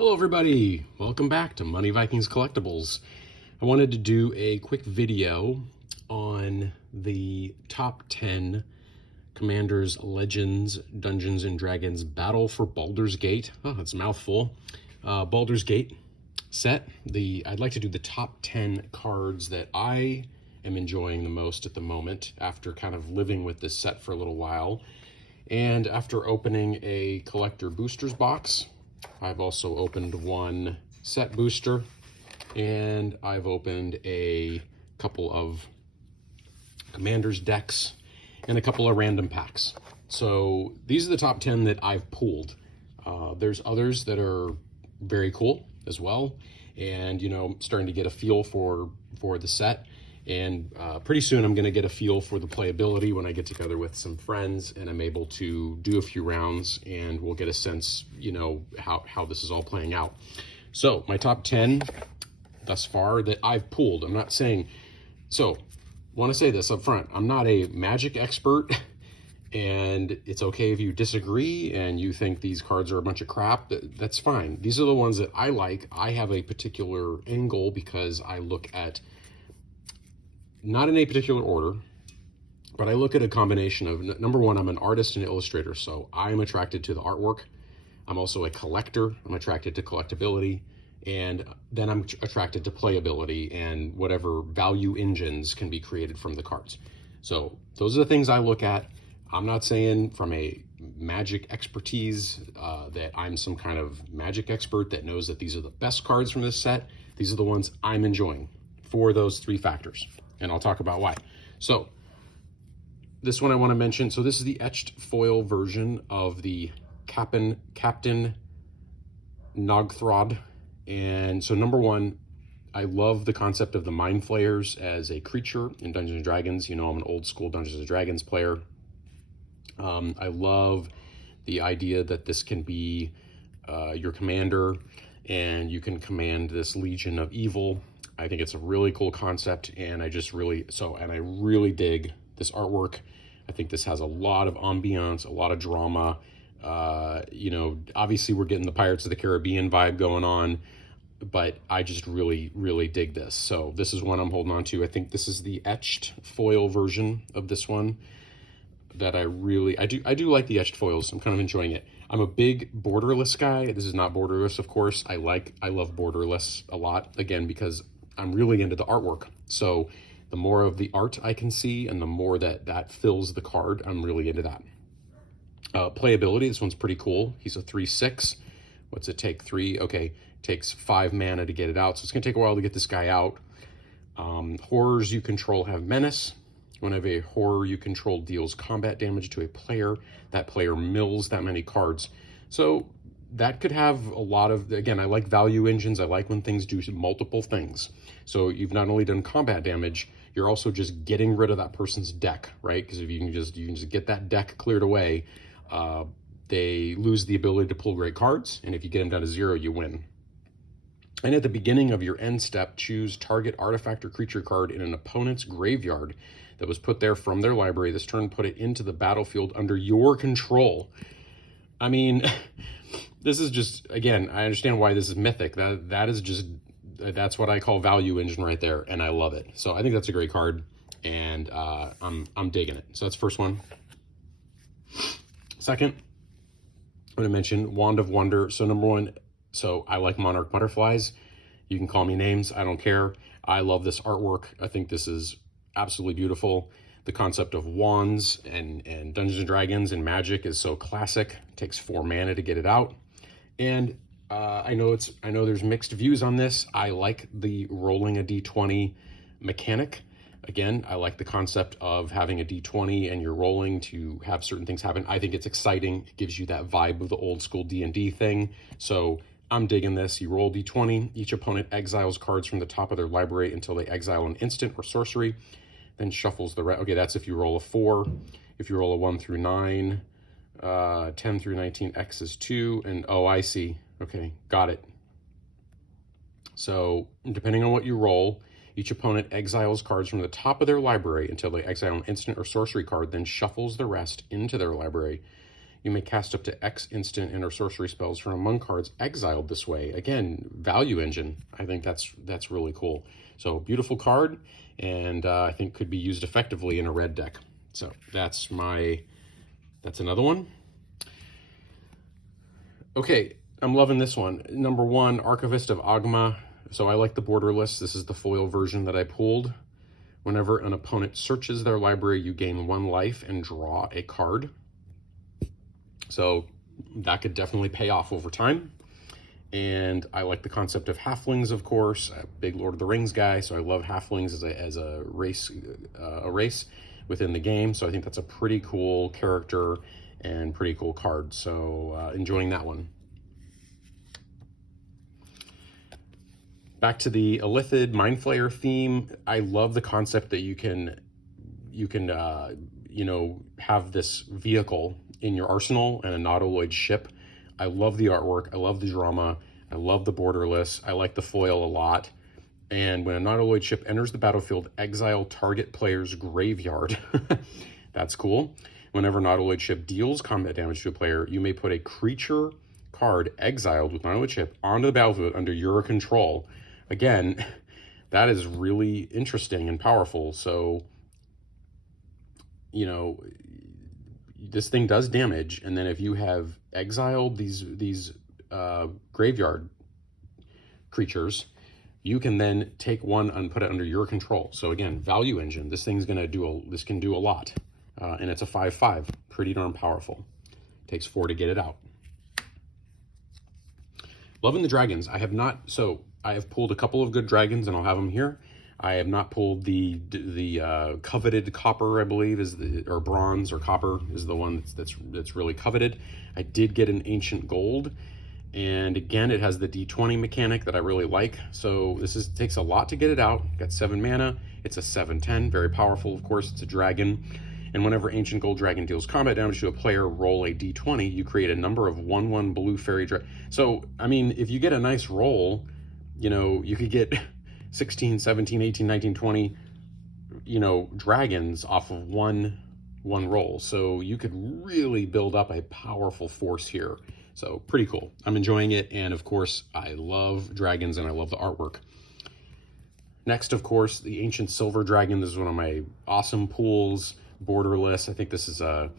Hello everybody, welcome back to Money Vikings Collectibles. I wanted to do a quick video on the top 10 Commanders Legends Dungeons & Dragons Battle for Baldur's Gate. Oh, that's a mouthful. Baldur's Gate set. I'd like to do the top 10 cards that I am enjoying the most at the moment after kind of living with this set for a little while. And after opening a collector boosters box, I've also opened one set booster, and I've opened a couple of Commanders decks and a couple of random packs. So these are the top 10 that I've pulled. There's others that are very cool as well, and starting to get a feel for the set. And pretty soon I'm going to get a feel for the playability when I get together with some friends and I'm able to do a few rounds, and we'll get a sense, how this is all playing out. So my top 10 thus far that I've pulled, I'm not saying, so want to say this up front, I'm not a Magic expert, and it's okay if you disagree and you think these cards are a bunch of crap. That's fine. These are the ones that I like. I have a particular angle because I look at, not in a particular order, but I look at a combination of, number one, I'm an artist and illustrator, so I'm attracted to the artwork. I'm also a collector. I'm attracted to collectability, and then I'm attracted to playability and whatever value engines can be created from the cards. So those are the things I look at. I'm not saying from a Magic expertise that I'm some kind of Magic expert that knows that these are the best cards from this set. These are the ones I'm enjoying for those three factors, and I'll talk about why. So this one I want to mention. So this is the etched foil version of the Captain Nogthrod. And so number one, I love the concept of the Mind Flayers as a creature in Dungeons & Dragons. I'm an old school Dungeons & Dragons player. I love the idea that this can be your commander and you can command this legion of evil. I think it's a really cool concept, and I really dig this artwork. I think this has a lot of ambiance, a lot of drama. Obviously we're getting the Pirates of the Caribbean vibe going on, but I just really, really dig this. So this is one I'm holding on to. I think this is the etched foil version of this one that I do like the etched foils. I'm kind of enjoying it. I'm a big borderless guy. This is not borderless, of course. I love borderless a lot, again, because I'm really into the artwork. So the more of the art I can see and the more that fills the card, I'm really into that. Playability, this one's pretty cool. He's a 3/6. What's it take? 3? Okay, takes 5 mana to get it out. So it's going to take a while to get this guy out. Horrors you control have menace. Whenever a horror you control deals combat damage to a player, that player mills that many cards. So that could have a lot of, again, I like value engines. I like when things do multiple things. So you've not only done combat damage, you're also just getting rid of that person's deck, right? Because if you can just get that deck cleared away, they lose the ability to pull great cards. And if you get them down to 0, you win. And at the beginning of your end step, choose target artifact or creature card in an opponent's graveyard that was put there from their library. This turn, put it into the battlefield under your control. I mean, this is just, again, I understand why this is mythic. That's what I call value engine right there, and I love it. So I think that's a great card, and I'm digging it. So that's the first one. Second, I'm going to mention Wand of Wonder. So number one, so I like Monarch Butterflies. You can call me names. I don't care. I love this artwork. I think this is absolutely beautiful. The concept of wands and Dungeons & Dragons and Magic is so classic. It takes 4 mana to get it out. And I know there's mixed views on this. I like the rolling a d20 mechanic. Again, I like the concept of having a d20 and you're rolling to have certain things happen. I think it's exciting. It gives you that vibe of the old school D&D thing. So I'm digging this. You roll d20. Each opponent exiles cards from the top of their library until they exile an instant or sorcery, then shuffles the rest. Okay, that's if you roll a 4. If you roll a 1 through 9, 10 through 19, X is 2, and oh, I see. Okay, got it. So depending on what you roll, each opponent exiles cards from the top of their library until they exile an instant or sorcery card, then shuffles the rest into their library. You may cast up to X instant and or sorcery spells from among cards exiled this way. Again, value engine. I think that's really cool. So beautiful card, and I think could be used effectively in a red deck. So that's another one. Okay, I'm loving this one. Number 1, Archivist of Auruma. So I like the borderless. This is the foil version that I pulled. Whenever an opponent searches their library, you gain 1 life and draw a card. So that could definitely pay off over time. And I like the concept of halflings, of course. I'm a big Lord of the Rings guy, so I love halflings as a race within the game. So I think that's a pretty cool character and pretty cool card. So enjoying that one. Back to the Illithid Mindlayer theme. I love the concept that you can have this vehicle in your arsenal and a nautiloid ship. I love the artwork. I love the drama. I love the borderless. I like the foil a lot. And when a nautiloid ship enters the battlefield, exile target player's graveyard. That's cool. Whenever a nautiloid ship deals combat damage to a player, you may put a creature card exiled with nautiloid ship onto the battlefield under your control. Again, that is really interesting and powerful. So, this thing does damage, and then if you have exiled these graveyard creatures, you can then take one and put it under your control. So again, value engine. This thing's gonna this can do a lot, and it's a 5/5, pretty darn powerful. Takes 4 to get it out. Loving the dragons. I have pulled a couple of good dragons, and I'll have them here. I have not pulled the coveted copper, I believe, or bronze or copper is the one that's really coveted. I did get an ancient gold, and again, it has the D20 mechanic that I really like. So this takes a lot to get it out. Got 7 mana. It's a 7/10, very powerful. Of course, it's a dragon. And whenever ancient gold dragon deals combat damage to a player, roll a D20. You create a number of 1/1 blue fairy dragon. So I mean, if you get a nice roll, you could get 16, 17, 18, 19, 20, dragons off of one roll. So you could really build up a powerful force here. So pretty cool. I'm enjoying it. And of course, I love dragons and I love the artwork. Next, of course, the Ancient Silver Dragon. This is one of my awesome pools, borderless. I think this is a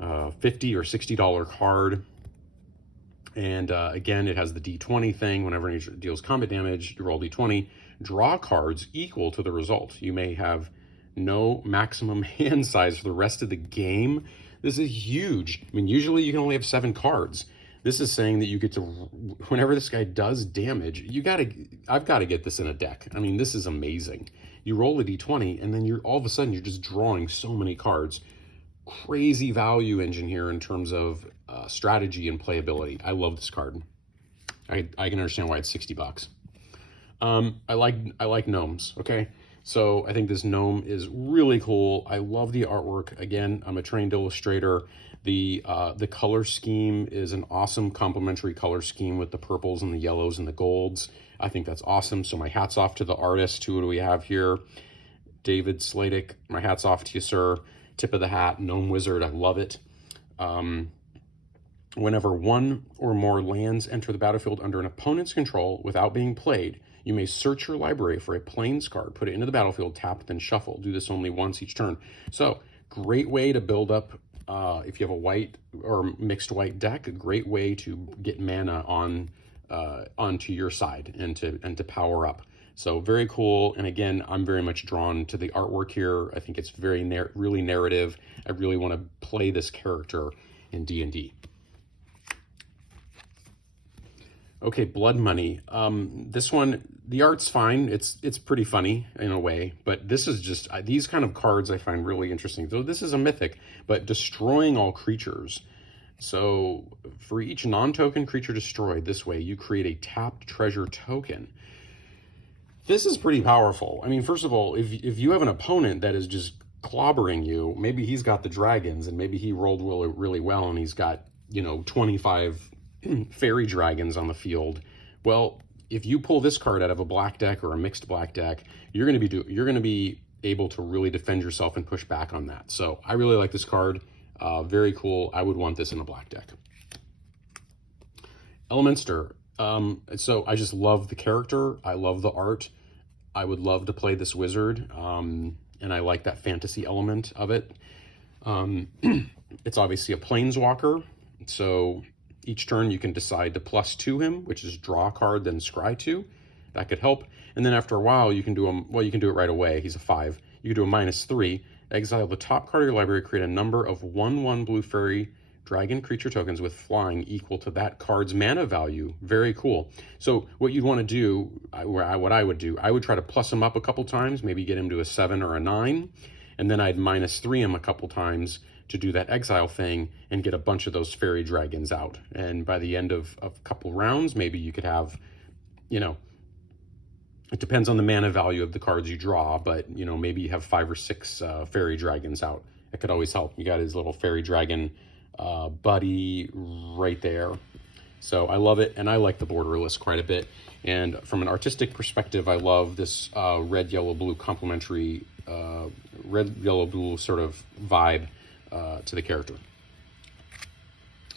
$50 or $60 card. And again, it has the D20 thing. Whenever it deals combat damage, you roll D20. Draw cards equal to the result. You may have no maximum hand size for the rest of the game. This is huge. I mean, usually you can only have 7 cards. This is saying that you get to, whenever this guy does damage, I've got to get this in a deck. I mean, this is amazing. You roll a D20, and then all of a sudden you're just drawing so many cards. Crazy value engine here in terms of strategy and playability. I love this card. I can understand why it's $60. I like gnomes. Okay, so I think this gnome is really cool. I love the artwork. Again, I'm a trained illustrator. The color scheme is an awesome complementary color scheme with the purples and the yellows and the golds. I think that's awesome. So my hat's off to the artist. Who do we have here? David Sladek. My hat's off to you, sir. Tip of the hat. Gnome Wizard. I love it. Whenever 1 or more lands enter the battlefield under an opponent's control without being played, you may search your library for a plains card, put it into the battlefield, tap, then shuffle. Do this only once each turn. So great way to build up, if you have a white or mixed white deck, a great way to get mana onto your side and to power up. So very cool. And again, I'm very much drawn to the artwork here. I think it's really narrative. I really want to play this character in D&D. Okay, Blood Money. This one, the art's fine. It's pretty funny in a way, but this is just, these kind of cards I find really interesting. So this is a mythic, but destroying all creatures. So for each non-token creature destroyed this way, you create a tapped treasure token. This is pretty powerful. I mean, first of all, if you have an opponent that is just clobbering you, maybe he's got the dragons and maybe he rolled really well and he's got, 25 fairy dragons on the field. Well, if you pull this card out of a black deck or a mixed black deck, you're going to be able to really defend yourself and push back on that. So I really like this card. Very cool. I would want this in a black deck. Elementster. So I just love the character. I love the art. I would love to play this wizard, and I like that fantasy element of it. It's obviously a planeswalker, so each turn you can decide to +2 him, which is draw a card, then scry 2. That could help. And then after a while, you can do you can do it right away. He's a 5. You can do a -3. Exile the top card of your library, create a number of 1/1 blue fairy dragon creature tokens with flying equal to that card's mana value. Very cool. So what you'd want to do, what I would do, I would try to plus him up a couple times, maybe get him to a 7 or a 9, and then I'd -3 him a couple times to do that exile thing and get a bunch of those fairy dragons out. And by the end of a couple rounds, maybe you could have, you know, it depends on the mana value of the cards you draw, but, you know, maybe you have 5 or 6 fairy dragons out. It could always help. You got his little fairy dragon buddy right there. So I love it, and I like the borderless quite a bit. And from an artistic perspective, I love this red, yellow, blue complementary, red, yellow, blue sort of vibe to the character.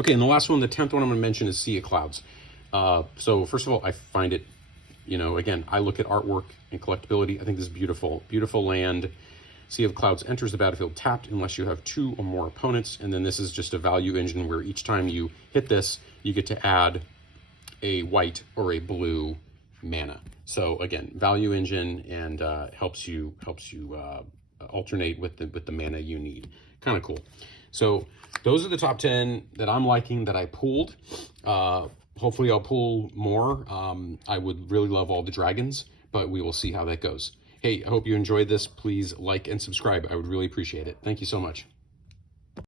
Okay, and the last one, the 10th one I'm going to mention is Sea of Clouds. So first of all, I find it, you know, again, I look at artwork and collectability. I think this is beautiful. Beautiful land. Sea of Clouds enters the battlefield tapped unless you have 2 or more opponents. And then this is just a value engine where each time you hit this, you get to add a white or a blue mana. So again, value engine, and helps you alternate with the mana you need. Kind of cool. So those are the top 10 that I'm liking, that I pulled. Hopefully I'll pull more. I would really love all the dragons, but we will see how that goes. Hey, I hope you enjoyed this. Please like and subscribe. I would really appreciate it. Thank you so much.